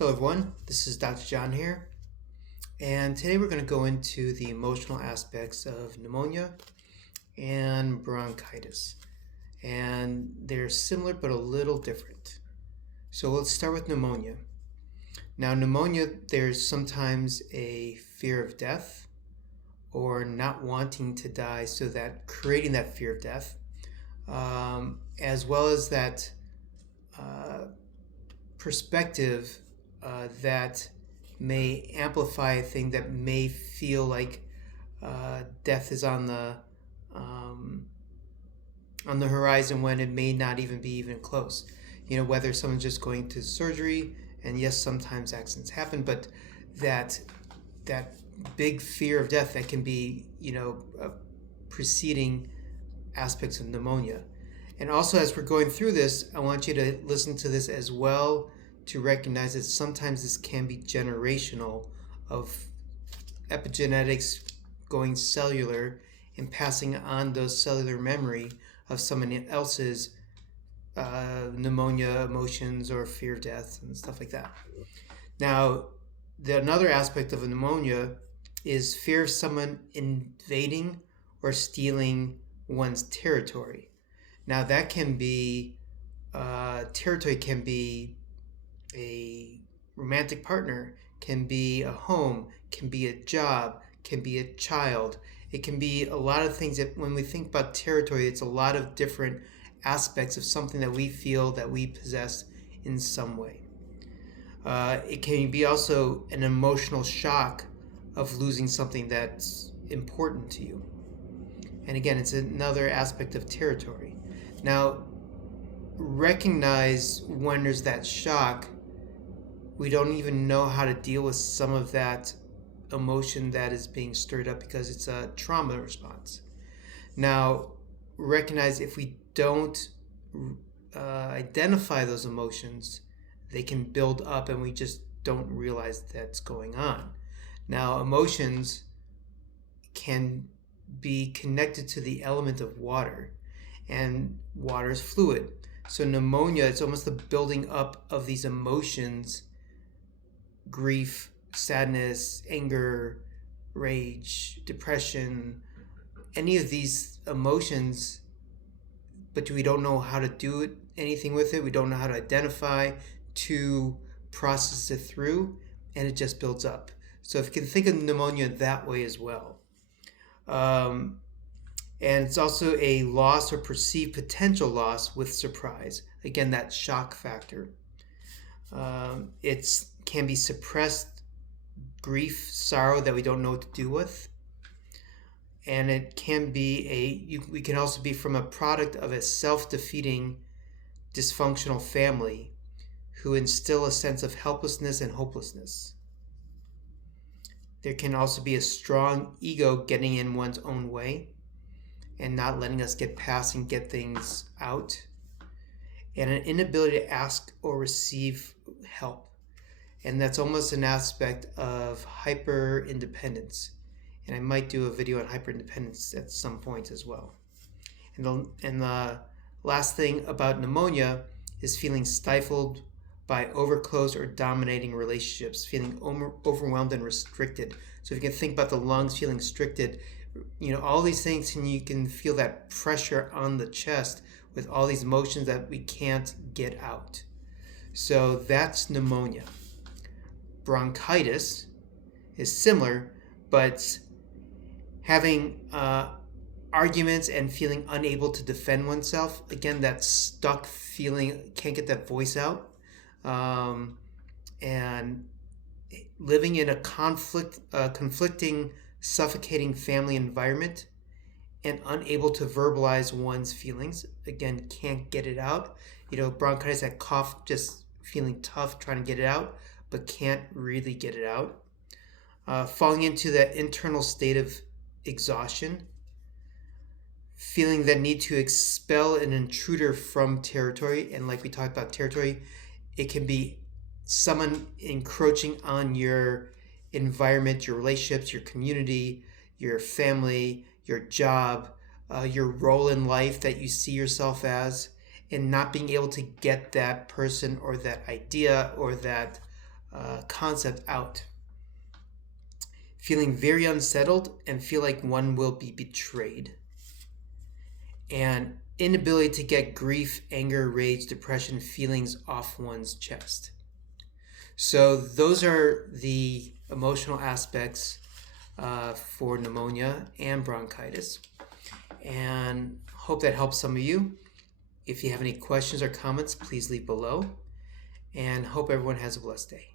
Hello everyone, this is Dr. John here, and today we're going to go into the emotional aspects of pneumonia and bronchitis. And they're similar but a little different. So let's start with pneumonia. Now pneumonia, there's sometimes a fear of death or not wanting to die, so that creating that fear of death, as well as that perspective that may amplify a thing that may feel like death is on the horizon when it may not even be even close. Whether someone's just going to surgery, and yes, sometimes accidents happen, but that big fear of death that can be preceding aspects of pneumonia. And also, as we're going through this, I want you to listen to this as well, to recognize that sometimes this can be generational, of epigenetics going cellular and passing on those cellular memory of someone else's pneumonia emotions or fear of death and stuff like that. Now, another aspect of a pneumonia is fear of someone invading or stealing one's territory. Now, that can be territory can be a romantic partner, can be a home, can be a job, can be a child. It can be a lot of things that when we think about territory, it's a lot of different aspects of something that we feel that we possess in some way. It can be also an emotional shock of losing something that's important to you. And again, it's another aspect of territory. Now, recognize when there's that shock. We don't even know how to deal with some of that emotion that is being stirred up because it's a trauma response. Now, recognize if we don't identify those emotions, they can build up and we just don't realize that's going on. Now, emotions can be connected to the element of water, and water is fluid. So pneumonia, it's almost the building up of these emotions: grief, sadness, anger, rage, depression, any of these emotions, but we don't know how to do anything with it. We don't know how to identify, to process it through, and it just builds up. So if you can think of pneumonia that way as well. And it's also a loss or perceived potential loss with surprise. Again, that shock factor. It can be suppressed grief, sorrow that we don't know what to do with. And it can be we can also be from a product of a self-defeating, dysfunctional family who instill a sense of helplessness and hopelessness. There can also be a strong ego getting in one's own way and not letting us get past and get things out, and an inability to ask or receive help. And that's almost an aspect of hyper independence. And I might do a video on hyper independence at some point as well. And the last thing about pneumonia is feeling stifled by overclosed or dominating relationships, feeling overwhelmed and restricted. So if you can think about the lungs feeling restricted, all these things, and you can feel that pressure on the chest with all these emotions that we can't get out. So that's pneumonia. Bronchitis is similar, but having arguments and feeling unable to defend oneself. Again, that stuck feeling, can't get that voice out. And living in a conflicting, suffocating family environment and unable to verbalize one's feelings. Again, can't get it out. Bronchitis, that cough, just feeling tough, trying to get it out, but can't really get it out. Falling into that internal state of exhaustion, feeling the need to expel an intruder from territory. And like we talked about territory, it can be someone encroaching on your environment, your relationships, your community, your family, your job, your role in life that you see yourself as, and not being able to get that person or that idea or that concept out. Feeling very unsettled and feel like one will be betrayed. And inability to get grief, anger, rage, depression, feelings off one's chest. So those are the emotional aspects for pneumonia and bronchitis. And hope that helps some of you. If you have any questions or comments, please leave below. And hope everyone has a blessed day.